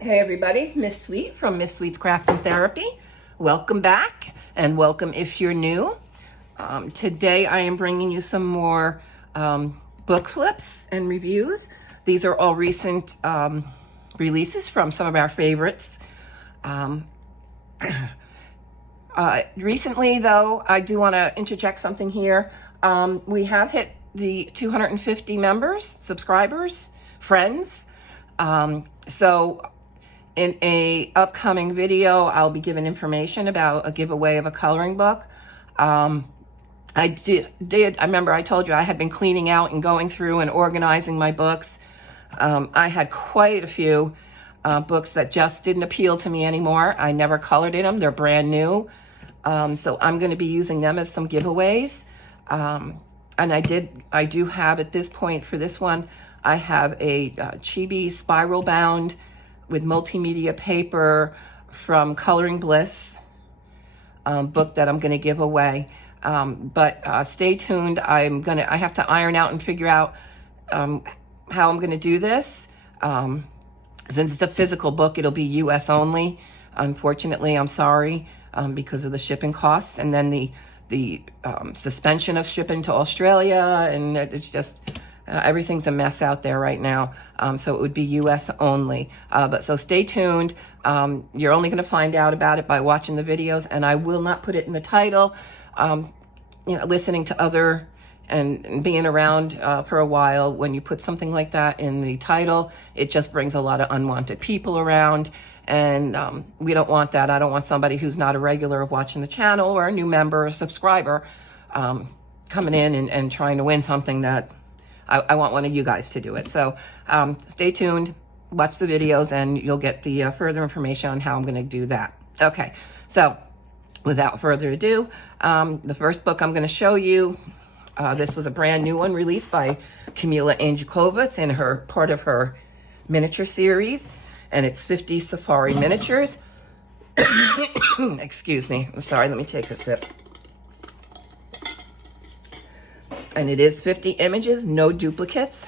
Hey everybody, Miss Sweet from Miss Sweet's Craft and Therapy. Welcome back, and welcome if you're new. Today I am bringing you some more book flips and reviews. These are all recent releases from some of our favorites. Recently though, I do want to interject something here. We have hit the 250 members, subscribers, friends. So in a upcoming video, I'll be giving information about a giveaway of a coloring book. I remember I told you I had been cleaning out and going through and organizing my books. I had quite a few books that just didn't appeal to me anymore. I never colored in them. They're brand new. So I'm going to be using them as some giveaways. And I do have at this point for this one, I have a chibi spiral bound with multimedia paper from Coloring Bliss book that I'm going to give away. But stay tuned. I have to iron out and figure out how I'm going to do this. Since it's a physical book, it'll be US only. Unfortunately, I'm sorry, because of the shipping costs, and then the suspension of shipping to Australia, and it's just everything's a mess out there right now. So it would be US only. But so stay tuned. You're only going to find out about it by watching the videos, and I will not put it in the title. Listening to other and being around for a while, when you put something like that in the title, it just brings a lot of unwanted people around. And we don't want that. I don't want somebody who's not a regular of watching the channel or a new member or subscriber coming in and trying to win something that I want one of you guys to do it. So stay tuned, watch the videos, and you'll get the further information on how I'm going to do that. Okay, so without further ado, the first book I'm going to show you, this was a brand new one released by Kamila Angelkova. It's in her part of her miniature series, and it's 50 Safari miniatures. Excuse me. I'm sorry. Let me take a sip. And it is 50 images, no duplicates.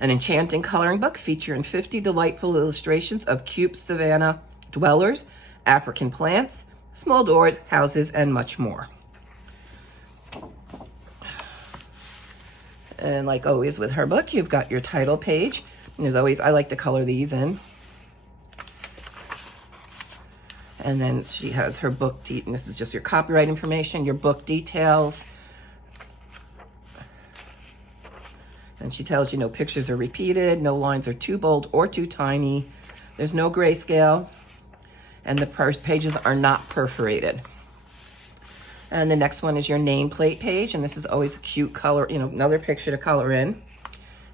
An enchanting coloring book featuring 50 delightful illustrations of cute savanna dwellers, African plants, small doors, houses, and much more. And like always with her book, you've got your title page. And there's always, I like to color these in. And then she has her book, and this is just your copyright information, your book details. And she tells you no pictures are repeated, no lines are too bold or too tiny. There's no grayscale, and the pages are not perforated. And the next one is your nameplate page, and this is always a cute color, another picture to color in.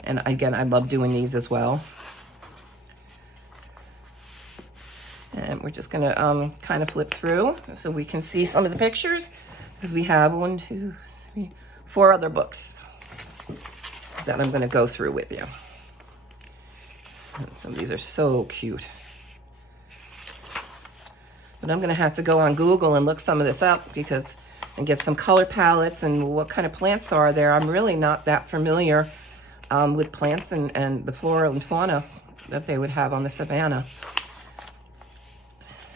And again, I love doing these as well. And we're just gonna kind of flip through so we can see some of the pictures, because we have 1, 2, 3, 4 other books that I'm gonna go through with you. And some of these are so cute. But I'm gonna have to go on Google and look some of this up and get some color palettes and what kind of plants are there. I'm really not that familiar with plants and the flora and fauna that they would have on the savannah.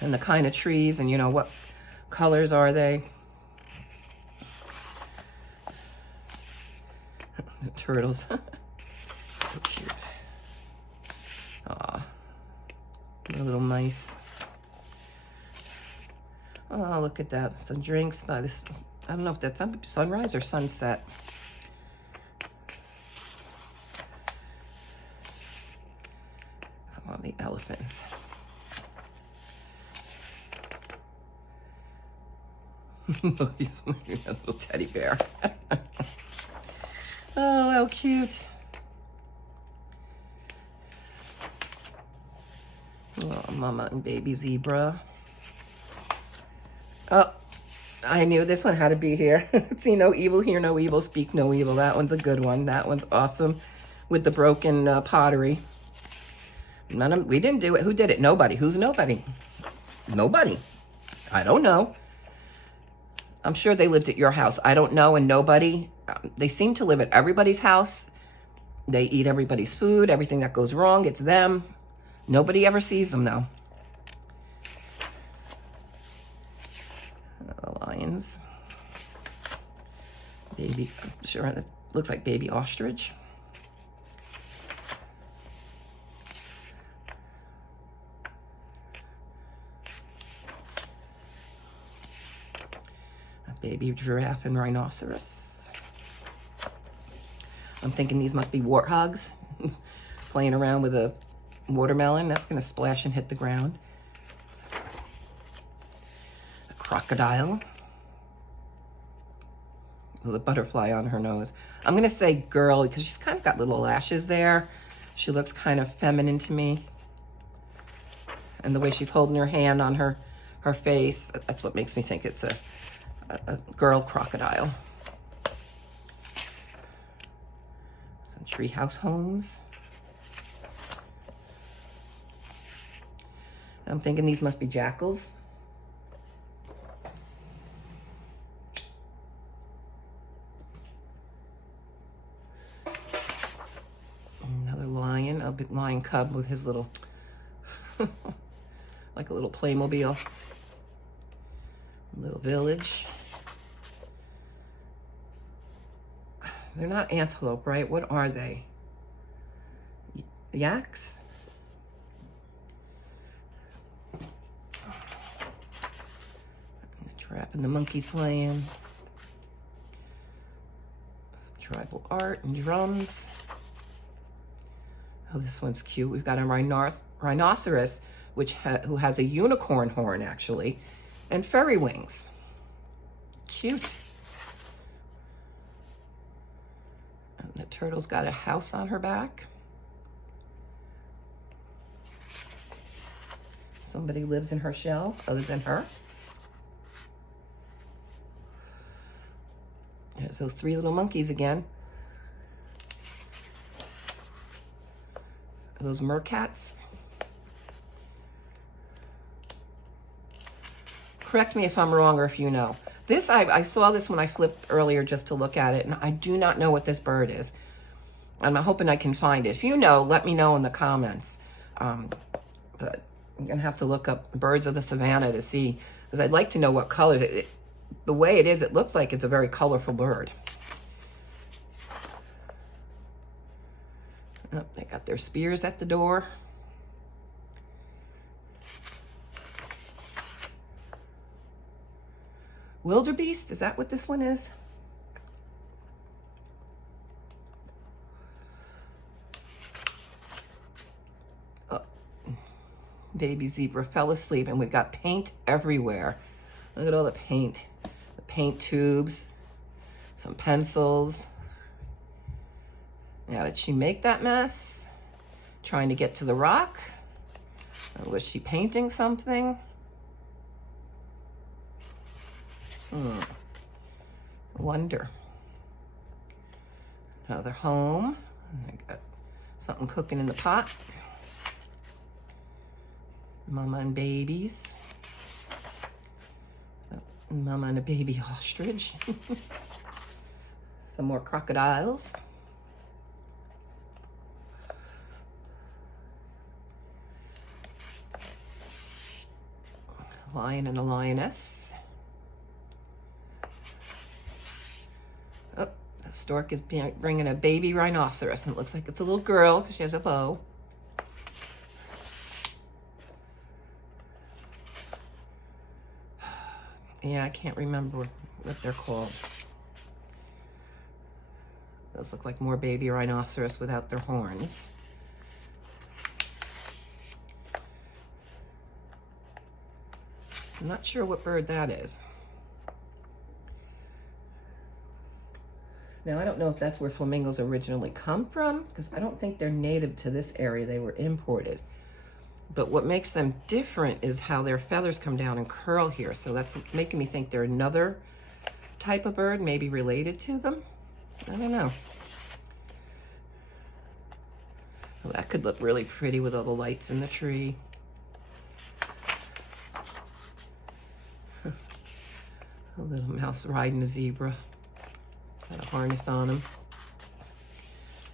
And the kind of trees and what colors are they. The turtles. So cute. Aw. The little mice. Oh, look at that. Some drinks by this. I don't know if that's sunrise or sunset. Oh, the elephants. Look, he's wearing a little teddy bear. Oh, how cute. Oh, mama and baby zebra. Oh, I knew this one had to be here. See no evil, hear no evil, speak no evil. That one's a good one. That one's awesome with the broken pottery. We didn't do it. Who did it? Nobody. Who's nobody? Nobody. I don't know. I'm sure they lived at your house. I don't know, and nobody. They seem to live at everybody's house. They eat everybody's food. Everything that goes wrong, it's them. Nobody ever sees them though. Lions. Baby, I'm sure it looks like baby ostrich. A baby giraffe and rhinoceros. I'm thinking these must be warthogs playing around with a watermelon. That's going to splash and hit the ground. A crocodile with a butterfly on her nose. I'm going to say girl because she's kind of got little lashes there. She looks kind of feminine to me. And the way she's holding her hand on her face, that's what makes me think it's a girl crocodile. Some treehouse homes. I'm thinking these must be jackals. Another lion, a big lion cub with his little, like a little Playmobil. Little village. They're not antelope, right? What are they? Yaks? Trap and the monkeys playing. Some tribal art and drums. Oh, this one's cute. We've got a rhinoceros, who has a unicorn horn, actually, and fairy wings. Cute. And the turtle's got a house on her back. Somebody lives in her shell other than her. There's those three little monkeys again. Those mercats. Correct me if I'm wrong or if you know. This, I saw this when I flipped earlier just to look at it, and I do not know what this bird is. I'm hoping I can find it. If you know, let me know in the comments. But I'm going to have to look up birds of the savannah to see, because I'd like to know what colors. The way it is, it looks like it's a very colorful bird. Oh, they got their spears at the door. Wildebeest, is that what this one is? Oh, baby zebra fell asleep, and we've got paint everywhere. Look at all the paint. The paint tubes, some pencils. Now, did she make that mess? Trying to get to the rock? Or was she painting something? Wonder. Another home. I got something cooking in the pot. Mama and babies. Mama and a baby ostrich. Some more crocodiles. A lion and a lioness. Oh, the stork is bringing a baby rhinoceros, and it looks like it's a little girl because she has a bow. Yeah, I can't remember what they're called. Those look like more baby rhinoceros without their horns. I'm not sure what bird that is. Now, I don't know if that's where flamingos originally come from, because I don't think they're native to this area. They were imported. But what makes them different is how their feathers come down and curl here. So that's making me think they're another type of bird, maybe related to them. I don't know. Well, that could look really pretty with all the lights in the tree. A little mouse riding a zebra. Got a harness on him.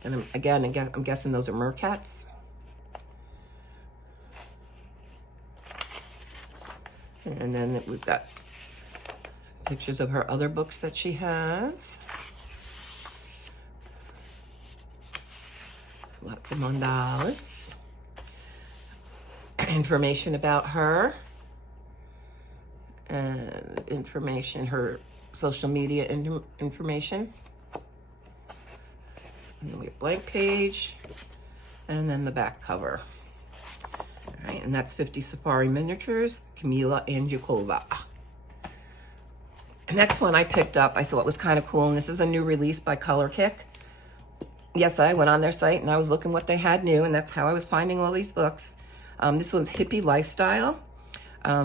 And again, I'm guessing those are mercats. And then we've got pictures of her other books that she has. Lots of mandalas. Information about her. And information, her social media information. And then we have a blank page. And then the back cover. All right, and that's 50 Safari Miniatures, Kamila Andukova. The next one I picked up, I thought was kind of cool, and this is a new release by Color Kick. Yes, I went on their site and I was looking what they had new, and that's how I was finding all these books. This one's Hippie Lifestyle.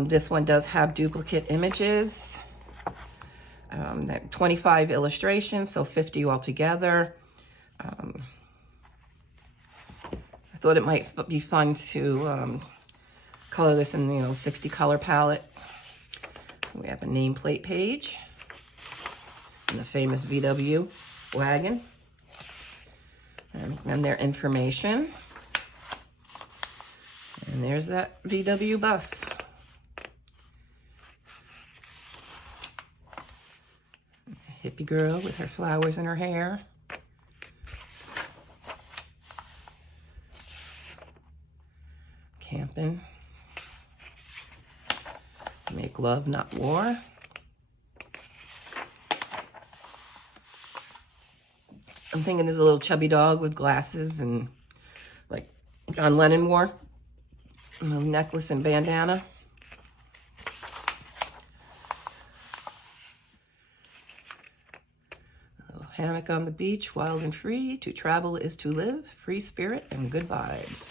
This one does have duplicate images. 25 illustrations, so 50 altogether. I thought it might be fun to color this in, 60 color palette. So we have a nameplate page and the famous VW wagon. And then their information. And there's that VW bus. Hippie girl with her flowers in her hair. Camping. Make love, not war. I'm thinking there's a little chubby dog with glasses and like John Lennon wore. A necklace and bandana. A little hammock on the beach, wild and free. To travel is to live, free spirit and good vibes.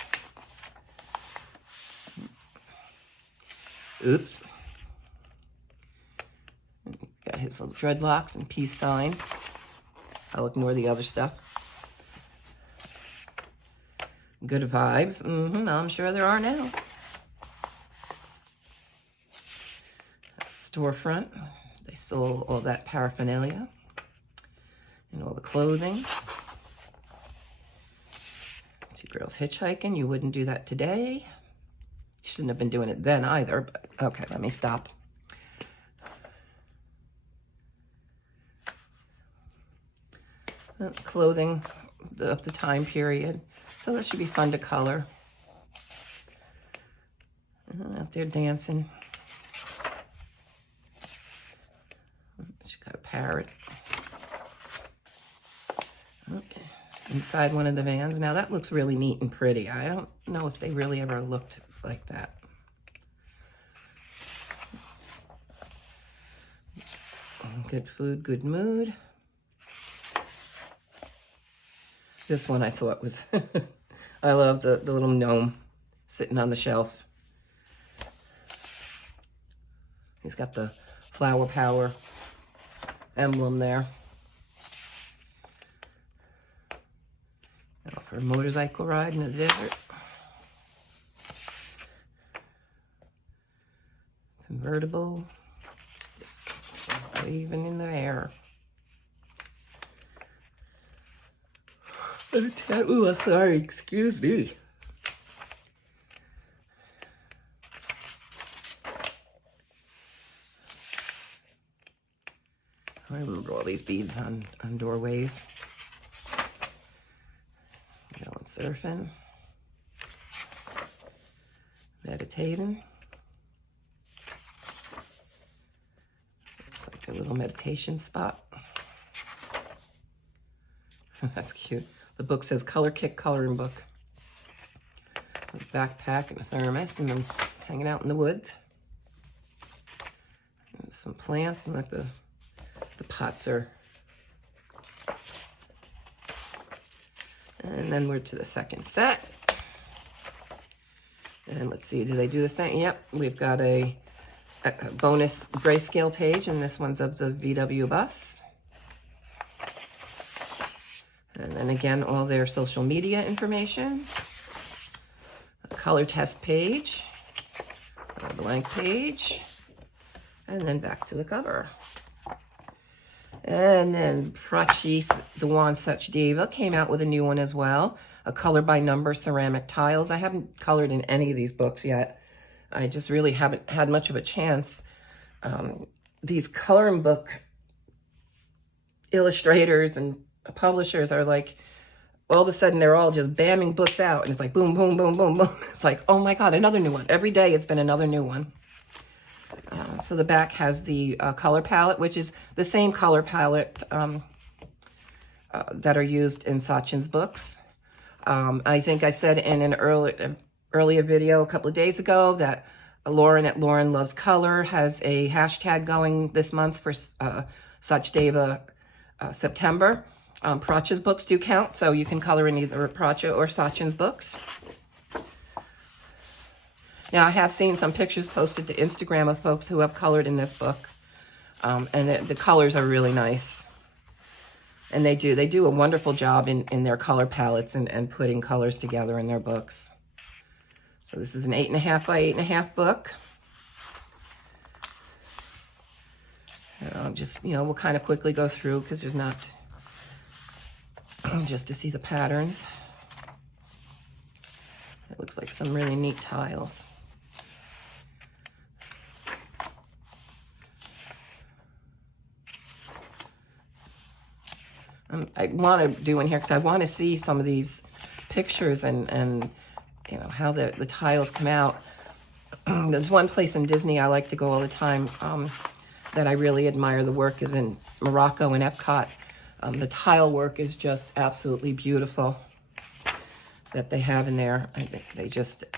Oops. Got his little dreadlocks and peace sign. I'll ignore the other stuff. Good vibes. I'm sure there are now. Storefront. They sold all that paraphernalia and all the clothing. Two girls hitchhiking. You wouldn't do that today. You shouldn't have been doing it then either, but okay, let me stop. Clothing of the time period. So that should be fun to color. Out there dancing. She's got a parrot. Okay. Inside one of the vans. Now that looks really neat and pretty. I don't know if they really ever looked like that. Good food, good mood. This one I thought was, I love the little gnome sitting on the shelf. He's got the flower power emblem there. Now for a motorcycle ride in the desert. Convertible, just waving in the air. Oh, sorry, excuse me. I remember all these beads on doorways. Going surfing. Meditating. Looks like a little meditation spot. That's cute. The book says Color Kick Coloring Book. A backpack and a thermos, and then hanging out in the woods. And some plants, and like the pots are. And then we're to the second set. And let's see, do they do the same? Yep, we've got a bonus grayscale page, and this one's of the VW bus. And then again, all their social media information, a color test page, a blank page, and then back to the cover. And then Prachi Dewan Sachdeva came out with a new one as well, a color by number ceramic tiles. I haven't colored in any of these books yet. I just really haven't had much of a chance. These coloring book illustrators and publishers are like, all of a sudden they're all just bamming books out, and it's like boom, boom, boom, boom, boom. It's like, oh my God, another new one. Every day it's been another new one. So the back has the color palette, which is the same color palette that are used in Sachin's books. I think I said in an earlier video a couple of days ago that Lauren at Lauren Loves Color has a hashtag going this month for Sachdeva September. Pracha's books do count, so you can color in either Pracha or Sachin's books. Now, I have seen some pictures posted to Instagram of folks who have colored in this book, and the colors are really nice. And they do a wonderful job in their color palettes and putting colors together in their books. So this is an 8.5 by 8.5 book. Just, we'll kind of quickly go through because there's not, just to see the patterns. It looks like some really neat tiles. I want to do in here because I want to see some of these pictures and how the tiles come out. There's one place in Disney I like to go all the time that I really admire the work is in Morocco and Epcot. The tile work is just absolutely beautiful that they have in there. I think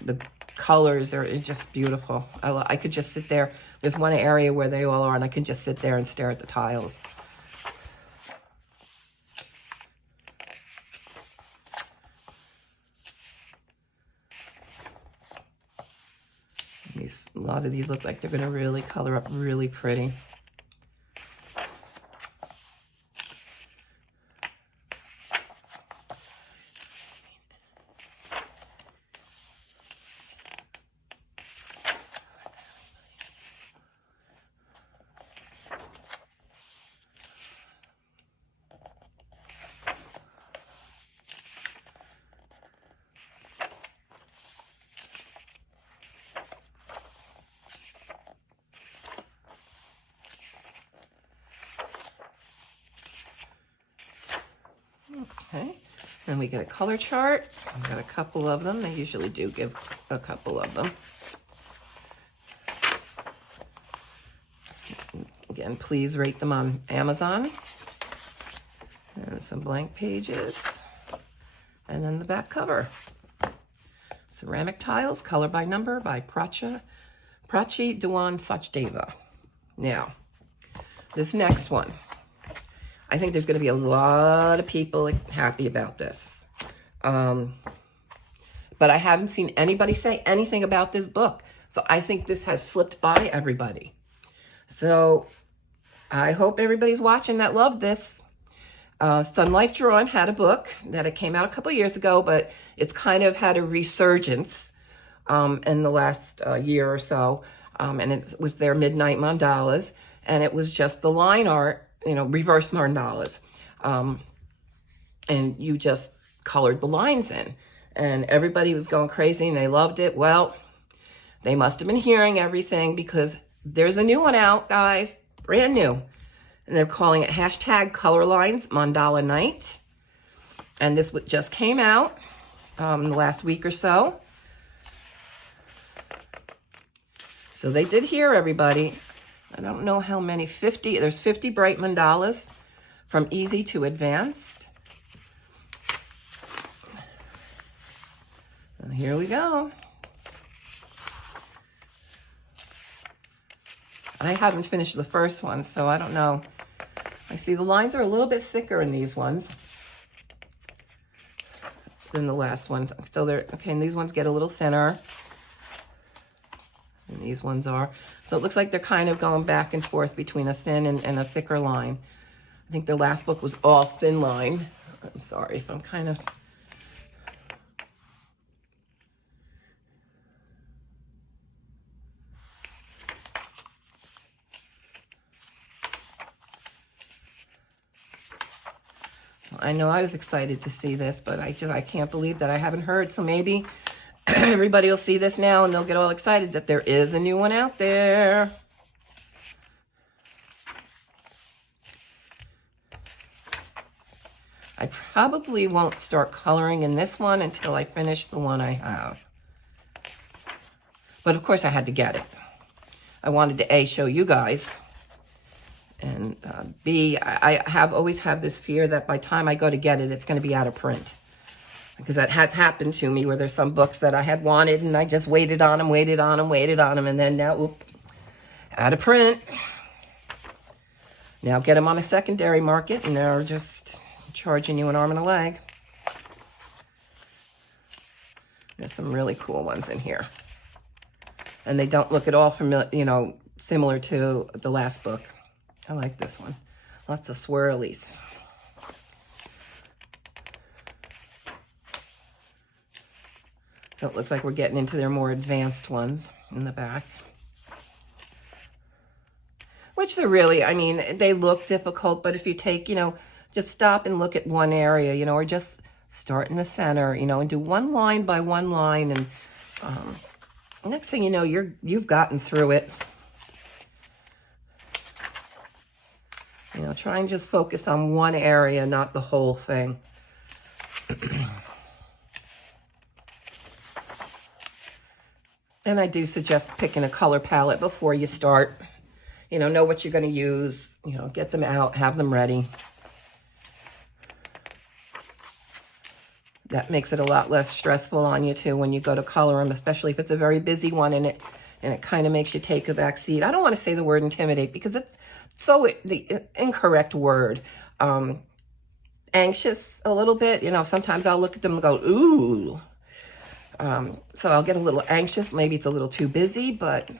the colors are just beautiful. I could just sit there. There's one area where they all are, and I can just sit there and stare at the tiles. A lot of these look like they're going to really color up really pretty. Okay, then we get a color chart. I've got a couple of them. They usually do give a couple of them. Again, please rate them on Amazon. And some blank pages. And then the back cover. Ceramic tiles, color by number by Prachi Dewan Sachdeva. Now, this next one. I think there's going to be a lot of people happy about this. But I haven't seen anybody say anything about this book. So I think this has slipped by everybody. So I hope everybody's watching that loved this. Sun Life Drawn had a book that it came out a couple years ago, but it's kind of had a resurgence in the last year or so. And it was their Midnight Mandalas. And it was just the line art, reverse mandalas. And you just colored the lines in. And everybody was going crazy and they loved it. Well, they must have been hearing everything because there's a new one out, guys. Brand new. And they're calling it hashtag Colorlines Mandala Night. And this just came out in the last week or so. So they did hear everybody. I don't know how many, 50, there's 50 bright mandalas from easy to advanced. And here we go. I haven't finished the first one, so I don't know. I see the lines are a little bit thicker in these ones than the last one. So they're, okay, and these ones get a little thinner. And these ones are. So it looks like they're kind of going back and forth between a thin and a thicker line. I think their last book was all thin line. I'm sorry if I'm kind of... So I know I was excited to see this, but I can't believe that I haven't heard. So maybe everybody will see this now and they'll get all excited that there is a new one out there. I probably won't start coloring in this one until I finish the one I have. But of course I had to get it. I wanted to A, show you guys, and B, I always have this fear that by the time I go to get it, it's going to be out of print. Because that has happened to me where there's some books that I had wanted and I just waited on them, and then now, oop, out of print. Now get them on a secondary market and they're just charging you an arm and a leg. There's some really cool ones in here. And they don't look at all familiar, you know, similar to the last book. I like this one. Lots of swirlies. So it looks like we're getting into their more advanced ones in the back. Which they're really, I mean, they look difficult, but if you take, you know, just stop and look at one area, you know, or just start in the center, you know, and do one line by one line, and next thing you know, you've gotten through it. You know, try and just focus on one area, not the whole thing. And I do suggest picking a color palette before you start. You know what you're going to use. You know, get them out, have them ready. That makes it a lot less stressful on you too when you go to color them, especially if it's a very busy one and it kind of makes you take a back seat. I don't want to say the word intimidate because it's the incorrect word. Anxious a little bit. You know, sometimes I'll look at them and go, ooh. So I'll get a little anxious. Maybe it's a little too busy, but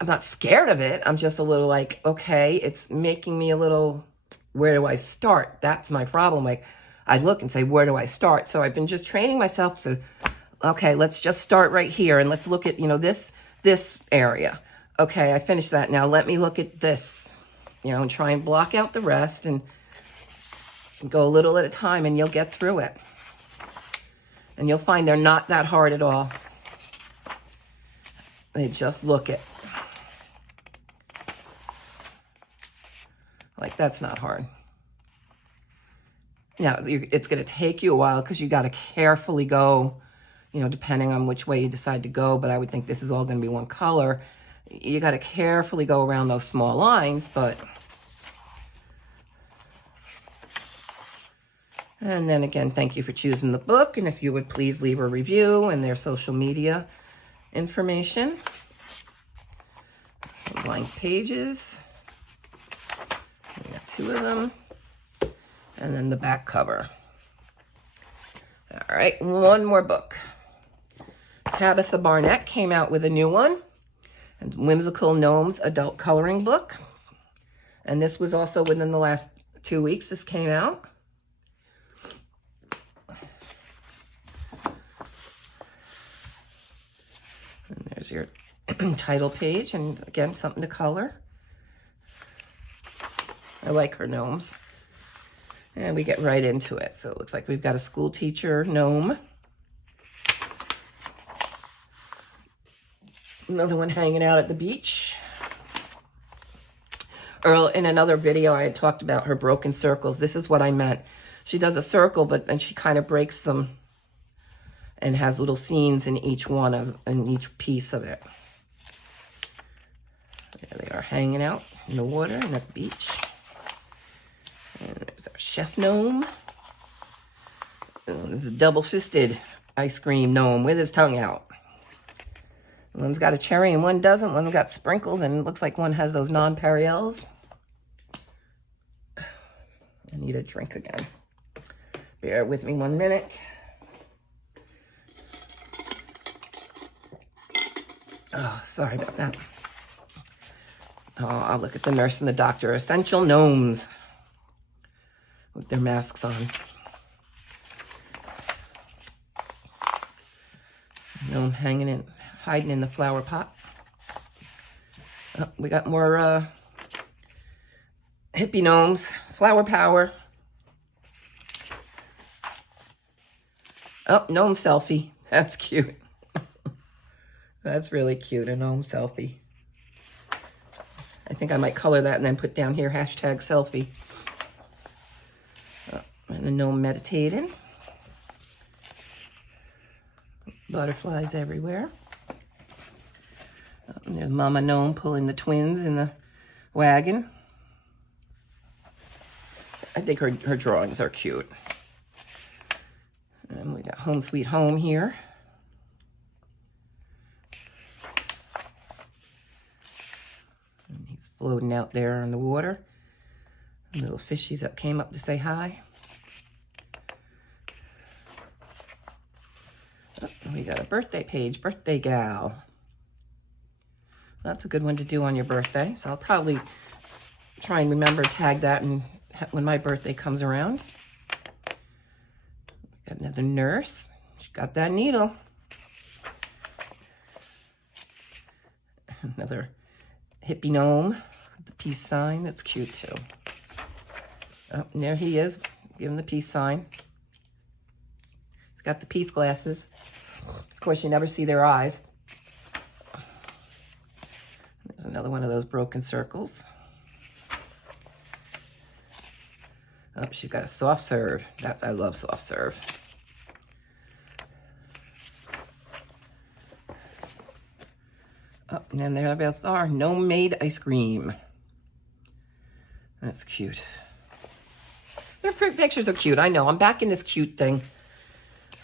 I'm not scared of it. I'm just a little like, okay, it's making me a little, where do I start? That's my problem. Like, I look and say, where do I start? So I've been just training myself to, okay, let's just start right here. And let's look at, you know, this area. Okay, I finished that. Now let me look at this, you know, and try and block out the rest and go a little at a time, and you'll get through it. And you'll find they're not that hard at all. They just look it. Like, that's not hard. Now, it's going to take you a while because you got to carefully go, you know, depending on which way you decide to go. But I would think this is all going to be one color. You got to carefully go around those small lines, but... And then again, thank you for choosing the book. And if you would please leave a review and their social media information. Some blank pages. We got 2 of them. And then the back cover. All right, one more book. Tabitha Barnett came out with a new one. And Whimsical Gnomes adult coloring book. And this was also within the last 2 weeks this came out. And there's your title page, and again, something to color. I like her gnomes. And we get right into it. So it looks like we've got a school teacher gnome. Another one hanging out at the beach. Earl, in another video, I had talked about her broken circles. This is what I meant. She does a circle, but then she kind of breaks them and has little scenes in each each piece of it. There they are, hanging out in the water and at the beach. And there's our chef gnome. And this is a double-fisted ice cream gnome with his tongue out. One's got a cherry and one doesn't. One's got sprinkles, and it looks like one has those nonpareils. I need a drink again. Bear with me 1 minute. Oh, sorry about that. Oh, I'll look at the nurse and the doctor. Essential gnomes with their masks on. Gnome hiding in the flower pot. Oh, we got more hippie gnomes. Flower power. Oh, gnome selfie. That's cute. That's really cute, a gnome selfie. I think I might color that and then put down here, #selfie. Oh, and a gnome meditating. Butterflies everywhere. Oh, and there's Mama Gnome pulling the twins in the wagon. I think her drawings are cute. And we got Home Sweet Home here. And he's floating out there in the water. Little fishies that came up to say hi. Oh, we got a birthday page, birthday gal. That's a good one to do on your birthday. So I'll probably try and remember to tag that when my birthday comes around. Got another nurse. She got that needle. Another hippie gnome with the peace sign. That's cute too. Oh, and there he is. Give him the peace sign. He's got the peace glasses. Of course, you never see their eyes. There's another one of those broken circles. Oh, she's got a soft serve. I love soft serve. Oh, and then there are gnome-made ice cream. That's cute. Their pictures are cute. I know. I'm back in this cute thing.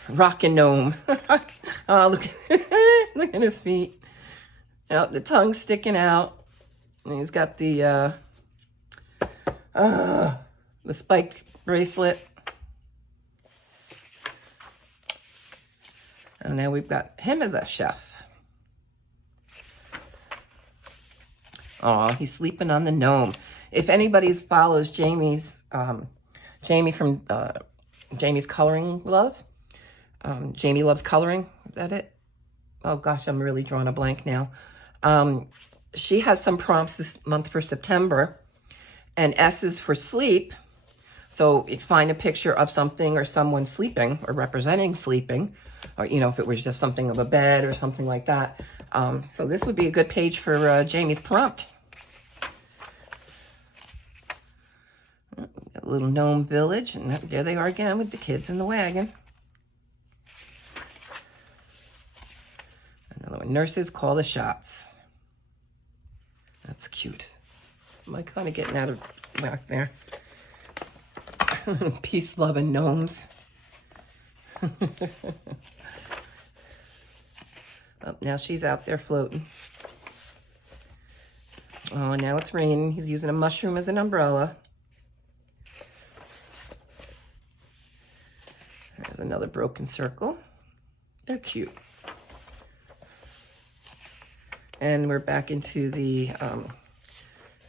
Rockin' gnome. Oh, look at his feet. Oh, the tongue's sticking out. And he's got the spike bracelet. And now we've got him as a chef. Oh, he's sleeping on the gnome. If anybody follows Jamie from Jamie's Coloring Love, Jamie Loves Coloring, is that it? Oh gosh, I'm really drawing a blank now. She has some prompts this month for September, and S is for sleep. So you find a picture of something or someone sleeping or representing sleeping, or, you know, if it was just something of a bed or something like that. So this would be a good page for Jamie's prompt. A little gnome village, and there they are again with the kids in the wagon. Another one, nurses call the shots. That's cute. Am I kind of getting out of whack there? Peace, love, and gnomes. Oh, now she's out there floating. Oh, now it's raining. He's using a mushroom as an umbrella. There's another broken circle. They're cute. And we're back into the, I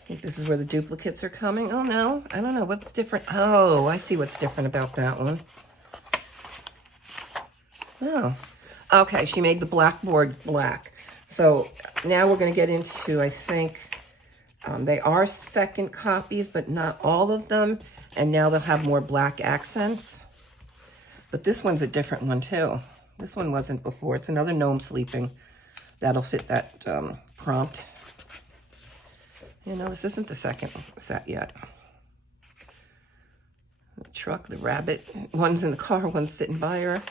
think this is where the duplicates are coming. Oh no, I don't know what's different. Oh, I see what's different about that one. Oh, okay, she made the blackboard black. So now we're going to get into, I think, they are second copies, but not all of them. And now they'll have more black accents. But this one's a different one too. This one wasn't before. It's another gnome sleeping. That'll fit that prompt. You know, this isn't the second set yet. The truck, the rabbit. One's in the car, one's sitting by her.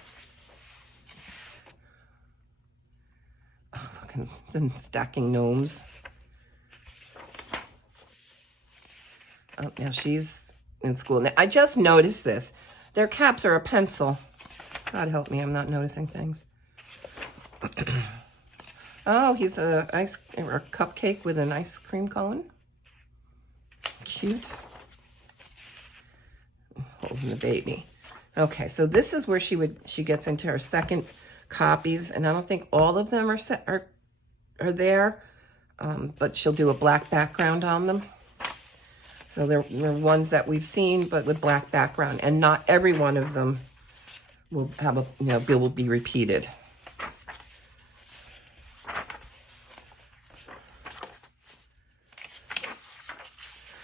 Oh, look at them stacking gnomes. Oh, now she's in school. Now, I just noticed this. Their caps are a pencil. God help me, I'm not noticing things. Oh, he's a cupcake with an ice cream cone. Cute. Holding the baby. Okay, so this is where she gets into her second copies, and I don't think all of them are there, but she'll do a black background on them. So they're ones that we've seen, but with black background, and not every one of them will have will be repeated.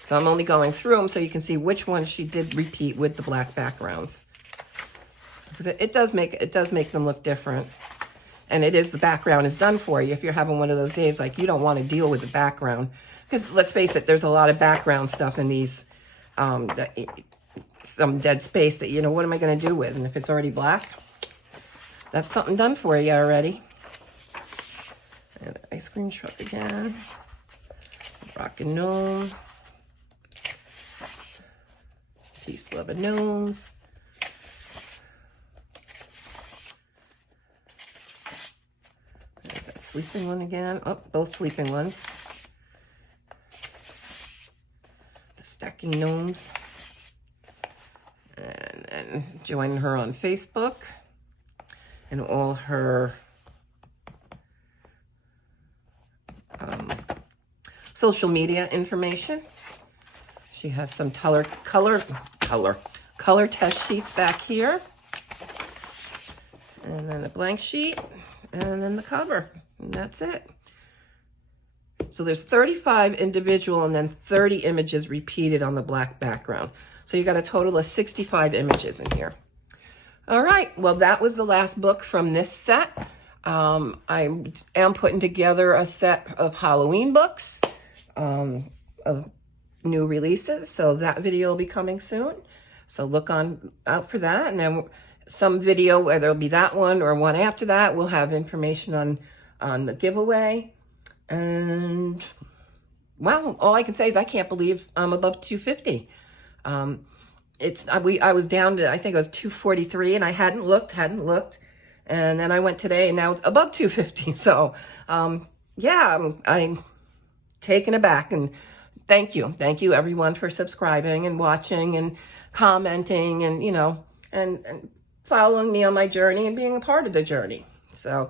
So I'm only going through them so you can see which ones she did repeat with the black backgrounds. Because it does make them look different. and it is, the background is done for you if you're having one of those days like you don't want to deal with the background. Because let's face it, there's a lot of background stuff in these, some dead space that, you know, what am I going to do with? And if it's already black, that's something done for you already. And the ice cream truck again. Rockin' Gnome. Peace, love, and gnomes. There's that sleeping one again. Oh, both sleeping ones. The stacking gnomes. And then join her on Facebook and all her social media information. She has some color test sheets back here. And then a blank sheet, and then the cover, and that's it. So there's 35 individual and then 30 images repeated on the black background. So you got a total of 65 images in here. All right, well, that was the last book from this set. I am putting together a set of Halloween books of new releases, so that video will be coming soon. So look out for that, and then some video, whether it'll be that one or one after that, we'll have information on the giveaway. And well, all I can say is I can't believe I'm above 250. I was down to, I think it was 243, and I hadn't looked, and then I went today, and now it's above 250. So yeah, I'm taken aback, and thank you everyone for subscribing and watching and commenting, and you know, and following me on my journey and being a part of the journey. So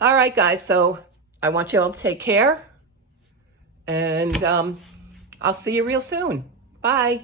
all right, guys, so I want you all to take care, and I'll see you real soon. Bye.